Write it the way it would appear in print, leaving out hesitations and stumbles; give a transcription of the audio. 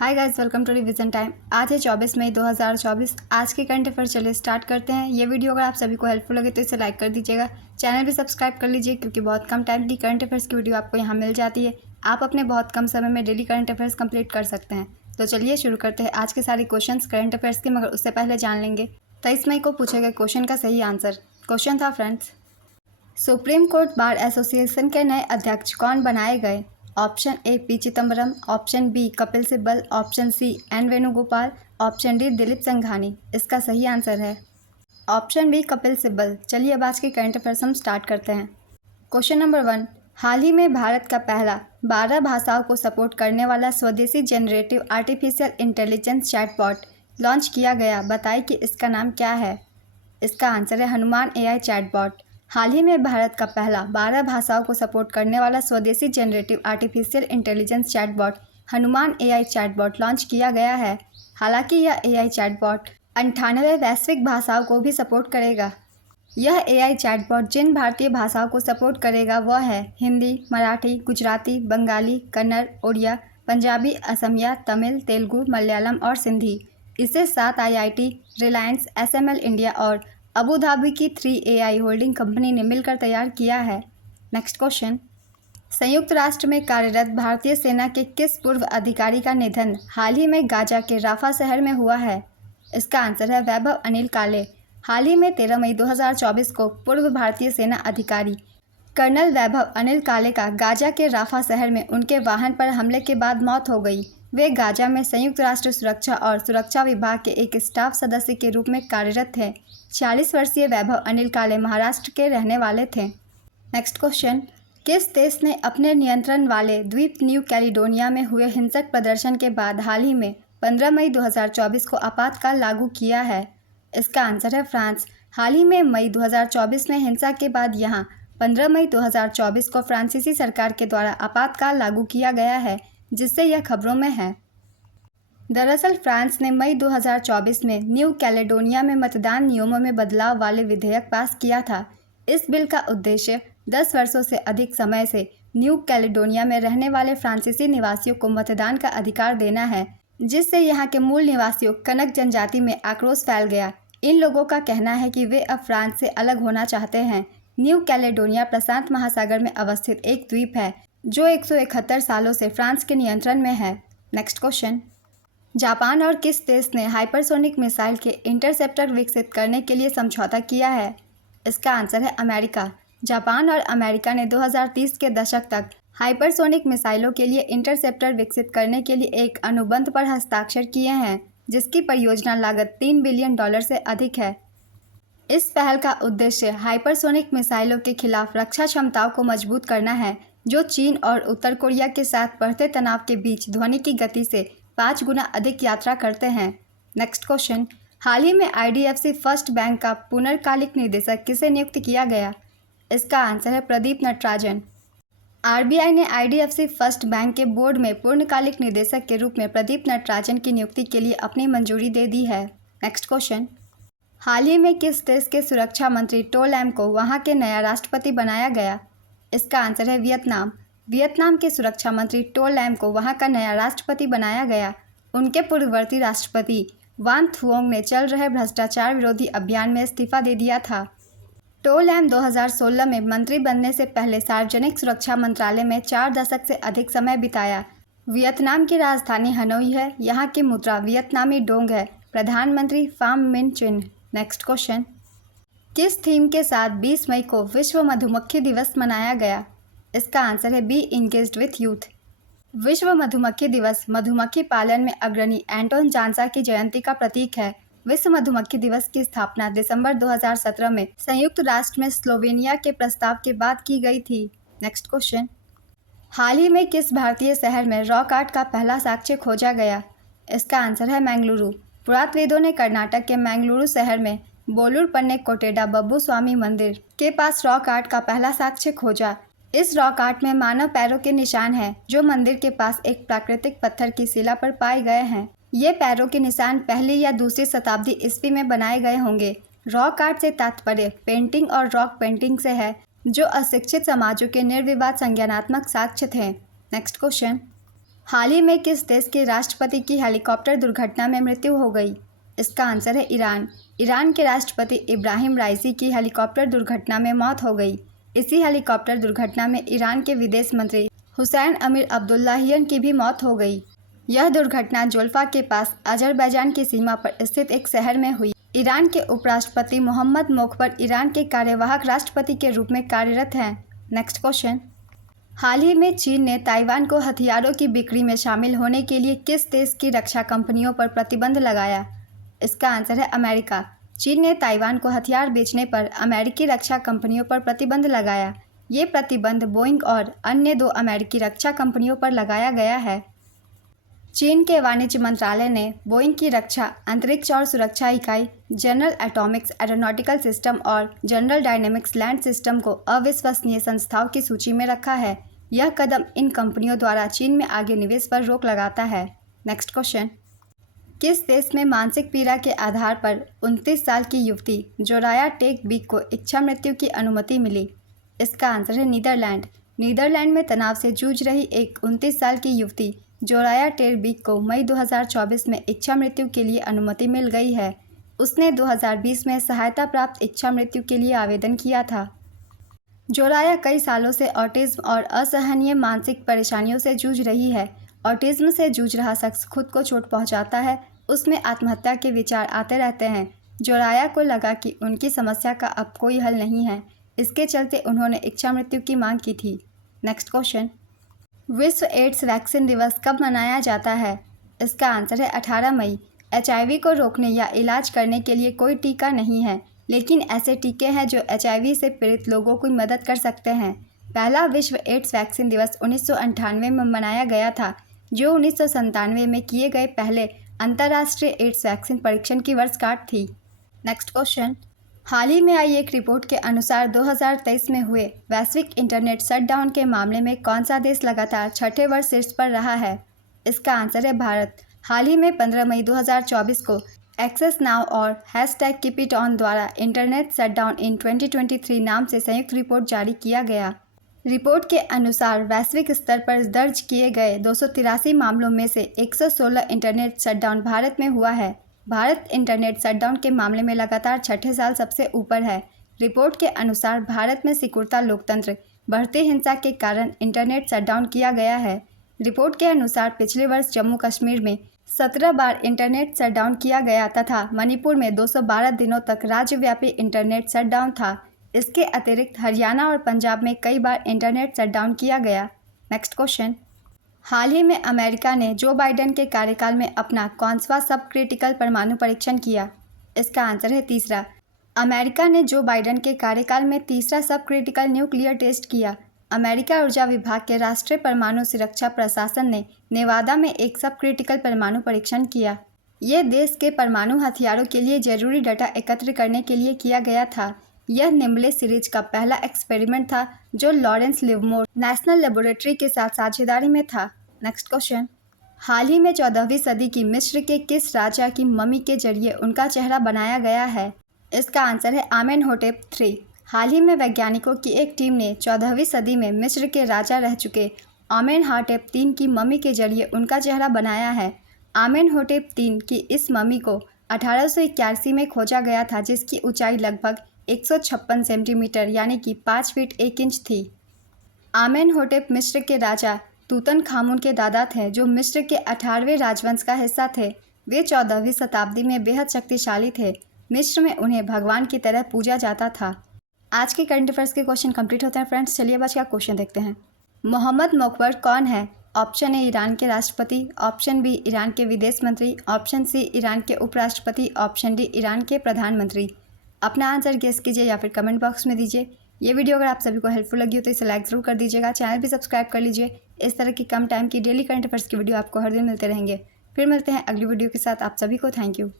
Hi guys, welcome to revision time. आज है 24 मई 2024। आज के करंट अफेयर चलिए स्टार्ट करते हैं। ये वीडियो अगर आप सभी को हेल्पफुल लगे तो इसे लाइक कर दीजिएगा। चैनल भी सब्सक्राइब कर लीजिए क्योंकि बहुत कम टाइम की करंट अफेयर्स की वीडियो आपको यहाँ मिल जाती है। आप अपने बहुत कम समय में डेली करंट अफेयर्स कंप्लीट कर सकते हैं। तो चलिए शुरू करते हैं आज के सारे क्वेश्चन करंट अफेयर्स के, मगर उससे पहले जान लेंगे 23 मई को पूछे गए क्वेश्चन का सही आंसर। क्वेश्चन था friends, supreme court bar association के नए अध्यक्ष कौन बनाए गए? Option A P Chidambaram, option B Kapil Sibal, option C N Venugopal, option D Dilip Sanghani. इसका सही आंसर है ऑप्शन बी कपिल सिब्बल। चलिए अब आज के करंट अफेयर्स हम स्टार्ट करते हैं। क्वेश्चन नंबर 1, हाल ही में भारत का पहला 12 भाषाओं को सपोर्ट करने वाला स्वदेशी generative artificial intelligence chatbot launch किया गया। बताइए कि इसका नाम क्या है? इसका आंसर है हनुमान एआई चैटबॉट। हाल ही में भारत का पहला 12 भाषाओं को सपोर्ट करने वाला स्वदेशी generative artificial intelligence chatbot Hanuman AI chatbot launch किया गया है। हालांकि यह एआई चैटबॉट 98 वैश्विक भाषाओं को भी सपोर्ट करेगा। यह एआई चैटबॉट जिन भारतीय भाषाओं को सपोर्ट करेगा वह है हिंदी, मराठी, गुजराती, बंगाली, कन्नड़, उड़िया, पंजाबी, असमिया, तमिल, तेलुगु, मलयालम और सिंधी। इसे 7 आईआईटी, रिलायंस, एसएमएल इंडिया और अबू धाबी की 3AI होल्डिंग कंपनी ने मिलकर तैयार किया है। नेक्स्ट क्वेश्चन, संयुक्त राष्ट्र में कार्यरत भारतीय सेना के किस पूर्व अधिकारी का निधन हाल ही में गाजा के राफा शहर में हुआ है? इसका आंसर है वैभव अनिल काले। हाल ही में 13 मई 2024 को पूर्व भारतीय सेना अधिकारी कर्नल वैभव अनिल काले का गाजा के राफा शहर में उनके वाहन पर हमले के बाद मौत हो गई। वे गाजा में संयुक्त राष्ट्र सुरक्षा और सुरक्षा विभाग के एक स्टाफ सदस्य के रूप में कार्यरत थे। 40 वर्षीय वैभव अनिल काले महाराष्ट्र के रहने वाले थे। नेक्स्ट क्वेश्चन, किस देश ने अपने नियंत्रण वाले द्वीप न्यू कैलिडोनिया में हुए हिंसक प्रदर्शन के बाद हाल ही में 15 मई 2024 को आपातकाल लागू किया है? इसका आंसर है फ्रांस। हाल ही में मई 2024 में हिंसा के बाद यहाँ 15 मई 2024 को फ्रांसीसी सरकार के द्वारा आपातकाल लागू किया गया है, जिससे यह खबरों में है। दरअसल फ्रांस ने मई 2024 में न्यू कैलेडोनिया में मतदान नियमों में बदलाव वाले विधेयक पास किया था। इस बिल का उद्देश्य 10 वर्षों से अधिक समय से न्यू कैलेडोनिया में रहने वाले फ्रांसीसी निवासियों को मतदान का अधिकार देना है, जिससे यहाँ के मूल निवासियों कनक जनजाति में आक्रोश फैल गया। इन लोगों का कहना है कि वे अब फ्रांस से अलग होना चाहते हैं। न्यू कैलेडोनिया प्रशांत महासागर में अवस्थित एक द्वीप है जो 171 सालों से फ्रांस के नियंत्रण में है। नेक्स्ट क्वेश्चन, जापान और किस देश ने हाइपरसोनिक मिसाइल के इंटरसेप्टर विकसित करने के लिए समझौता किया है? इसका आंसर है अमेरिका। जापान और अमेरिका ने 2030 के दशक तक हाइपरसोनिक मिसाइलों के लिए इंटरसेप्टर विकसित करने के लिए एक अनुबंध पर हस्ताक्षर किए हैं, जिसकी परियोजना लागत $3 बिलियन से अधिक है। इस पहल का उद्देश्य हाइपरसोनिक मिसाइलों के खिलाफ रक्षा क्षमताओं को मजबूत करना है, जो चीन और उत्तर कोरिया के साथ बढ़ते तनाव के बीच ध्वनि की गति से 5 गुना अधिक यात्रा करते हैं। नेक्स्ट क्वेश्चन, हाल ही में IDFC फर्स्ट बैंक का पुनर्कालिक निदेशक किसे नियुक्त किया गया? इसका आंसर है प्रदीप नटराजन। RBI ने IDFC फर्स्ट बैंक के बोर्ड में पूर्णकालिक निदेशक के रूप में प्रदीप नटराजन की नियुक्ति के लिए अपनी मंजूरी दे दी है। नेक्स्ट क्वेश्चन, हाल ही में किस देश के सुरक्षा मंत्री टो लैम को वहां के नया राष्ट्रपति बनाया गया? इसका आंसर है वियतनाम। वियतनाम के सुरक्षा मंत्री टो लैम को वहां का नया राष्ट्रपति बनाया गया। उनके पूर्ववर्ती राष्ट्रपति वान थुओंग ने चल रहे भ्रष्टाचार विरोधी अभियान में इस्तीफा दे दिया था। टो लैम 2016 में मंत्री बनने से पहले सार्वजनिक सुरक्षा मंत्रालय में 4 दशक से अधिक समय बिताया। वियतनाम की राजधानी हनोई है। यहाँ की मुद्रा वियतनामी डोंग है। प्रधानमंत्री फाम मिन चिन। नेक्स्ट क्वेश्चन, किस थीम के साथ 20 मई को विश्व मधुमक्खी दिवस मनाया गया? इसका आंसर है बी इंगेज्ड विथ यूथ। विश्व मधुमक्खी दिवस मधुमक्खी पालन में अग्रणी एंटोन जानसा की जयंती का प्रतीक है। विश्व मधुमक्खी दिवस की स्थापना दिसंबर 2017 में संयुक्त राष्ट्र में स्लोवेनिया के प्रस्ताव के बाद की गई थी। नेक्स्ट क्वेश्चन, हाल ही में किस भारतीय शहर में रॉक आर्ट का पहला साक्ष्य खोजा गया? इसका आंसर है मैंगलुरु। पुरातत्वविदों ने कर्नाटक के मैंगलुरु शहर में बोलूर पन्ने कोटेडा बब्बू स्वामी मंदिर के पास रॉक आर्ट का पहला साक्ष्य खोजा। इस रॉक आर्ट में मानव पैरों के निशान हैं, जो मंदिर के पास एक प्राकृतिक पत्थर की शिला पर पाए गए हैं। ये पैरों के निशान पहली या दूसरी शताब्दी ईस्वी में बनाए गए होंगे। रॉक आर्ट से तात्पर्य पेंटिंग और रॉक पेंटिंग से है, जो अशिक्षित समाजों के निर्विवाद संज्ञानात्मक साक्ष्य थे। नेक्स्ट क्वेश्चन, हाल ही में किस देश के राष्ट्रपति की हेलीकॉप्टर दुर्घटना में मृत्यु हो गई? इसका आंसर है ईरान। ईरान के राष्ट्रपति इब्राहिम राइसी की हेलीकॉप्टर दुर्घटना में मौत हो गई। इसी हेलीकॉप्टर दुर्घटना में ईरान के विदेश मंत्री हुसैन अमीर अब्दुल्लाहियन की भी मौत हो गई। यह दुर्घटना जोल्फा के पास अजरबैजान की सीमा पर स्थित एक शहर में हुई। ईरान के उपराष्ट्रपति मोहम्मद मोकबर ईरान के कार्यवाहक राष्ट्रपति के रूप में कार्यरत हैं। Next question. हाल ही में चीन ने ताइवान को हथियारों की बिक्री में शामिल होने के लिए किस देश की रक्षा कंपनियों पर प्रतिबंध लगाया? इसका आंसर है अमेरिका। चीन ने ताइवान को हथियार बेचने पर अमेरिकी रक्षा कंपनियों पर प्रतिबंध लगाया। ये प्रतिबंध बोइंग और अन्य 2 अमेरिकी रक्षा कंपनियों पर लगाया गया है। चीन के वाणिज्य मंत्रालय ने बोइंग की रक्षा अंतरिक्ष और सुरक्षा इकाई, जनरल एटॉमिक्स एरोनॉटिकल सिस्टम और जनरल डायनेमिक्स लैंड सिस्टम को अविश्वसनीय संस्थाओं की सूची में रखा है। यह कदम इन कंपनियों द्वारा चीन में आगे निवेश पर रोक लगाता है। Next question. किस देश में मानसिक पीड़ा के आधार पर 29 साल की युवती जोराया टेक बीक को इच्छा मृत्यु की अनुमति मिली? इसका आंसर है नीदरलैंड। नीदरलैंड में तनाव से जूझ रही एक 29 साल की युवती जोराया टेक बीक को मई 2024 में इच्छा मृत्यु के लिए अनुमति मिल गई है। उसने 2020 में सहायता प्राप्त इच्छा मृत्यु के लिए आवेदन किया था। जोराया कई सालों से ऑटिज्म और असहनीय मानसिक परेशानियों से जूझ रही है। ऑटिज्म से जूझ रहा शख्स खुद को चोट पहुंचाता है, उसमें आत्महत्या के विचार आते रहते हैं। जोराया को लगा कि उनकी समस्या का अब कोई हल नहीं है। इसके चलते उन्होंने इच्छा मृत्यु की मांग की थी। Next question. विश्व एड्स वैक्सीन दिवस कब मनाया जाता है? इसका आंसर है 18 मई। HIV को रोकने या इलाज करने के लिए कोई टीका नहीं है, लेकिन ऐसे टीके हैं जो HIV से पीड़ित लोगों की मदद कर सकते हैं। पहला विश्व एड्स वैक्सीन दिवस 1998 में मनाया गया था, जो 1997 में किए गए पहले अंतर्राष्ट्रीय एड्स वैक्सीन परीक्षण की वर्षगांठ थी। Next question. हाल ही में आई एक रिपोर्ट के अनुसार 2023 में हुए वैश्विक इंटरनेट शटडाउन के मामले में कौन सा देश लगातार छठे वर्ष शीर्ष पर रहा है? इसका आंसर है भारत। हाल ही में 15 मई 2024 को एक्सेस नाउ और #KeepItOn द्वारा इंटरनेट शटडाउन इन 2023 नाम से संयुक्त रिपोर्ट जारी किया गया। रिपोर्ट के अनुसार वैश्विक स्तर पर दर्ज किए गए 283 मामलों में से 116 इंटरनेट शटडाउन भारत में हुआ है। भारत इंटरनेट शटडाउन के मामले में लगातार छठे साल सबसे ऊपर है। रिपोर्ट के अनुसार भारत में सिकुड़ता लोकतंत्र, बढ़ती हिंसा के कारण इंटरनेट शटडाउन किया गया है। रिपोर्ट के अनुसार पिछले वर्ष जम्मू कश्मीर में 17 बार इंटरनेट शटडाउन किया गया तथा मणिपुर में 212 दिनों तक राज्यव्यापी इंटरनेट शटडाउन था। इसके अतिरिक्त हरियाणा और पंजाब में कई बार इंटरनेट शटडाउन किया गया। Next question. हाल ही में अमेरिका ने जो बाइडेन के कार्यकाल में अपना कौनसा सब क्रिटिकल परमाणु परीक्षण किया? इसका आंसर है तीसरा। अमेरिका ने जो बाइडेन के कार्यकाल में तीसरा सब क्रिटिकल न्यूक्लियर टेस्ट किया। अमेरिका ऊर्जा विभाग के राष्ट्रीय परमाणु सुरक्षा प्रशासन ने नेवादा में एक सब क्रिटिकल परमाणु परीक्षण किया। ये देश के परमाणु हथियारों के लिए जरूरी डाटा एकत्र करने के लिए किया गया था। यह निम्बले सीरीज का पहला एक्सपेरिमेंट था जो लॉरेंस लिवमोर नेशनल लेबोरेटरी के साथ साझेदारी में था। Next question. हाल ही में 14वीं सदी की मिस्र के किस राजा की मम्मी के जरिए उनका चेहरा बनाया गया है? इसका आंसर है आमेनहोटेप III। हाल ही में वैज्ञानिकों की एक टीम ने 14वीं सदी में मिस्र के राजा रह चुके आमेनहोटेप III की मम्मी के जरिए उनका चेहरा बनाया है। आमेनहोटेप III की इस मम्मी को 1881 में खोजा गया था, जिसकी ऊंचाई लगभग 156 सेंटीमीटर यानी कि 5 फीट 1 इंच थी। आमेनहोटेप मिस्र के राजा तूतनखामुन के दादा थे, जो मिस्र के 18वें राजवंश का हिस्सा थे। वे 14वीं शताब्दी में बेहद शक्तिशाली थे। मिस्र में उन्हें भगवान की तरह पूजा जाता था। आज के करंट अफेयर्स के क्वेश्चन कंप्लीट होते हैं फ्रेंड्स। चलिए अब आज का क्वेश्चन देखते हैं। मोहम्मद मोकबर कौन है? ऑप्शन ए ईरान के राष्ट्रपति, ऑप्शन बी ईरान के विदेश मंत्री, ऑप्शन सी ईरान के उपराष्ट्रपति, ऑप्शन डी ईरान के प्रधानमंत्री। अपना आंसर गेस कीजिए या फिर कमेंट बॉक्स में दीजिए। ये वीडियो अगर आप सभी को हेल्पफुल लगी हो तो इसे लाइक ज़रूर कर दीजिएगा। चैनल भी सब्सक्राइब कर लीजिए। इस तरह की कम टाइम की डेली करंट अफेयर्स की वीडियो आपको हर दिन मिलते रहेंगे। फिर मिलते हैं अगली वीडियो के साथ। आप सभी को थैंक यू।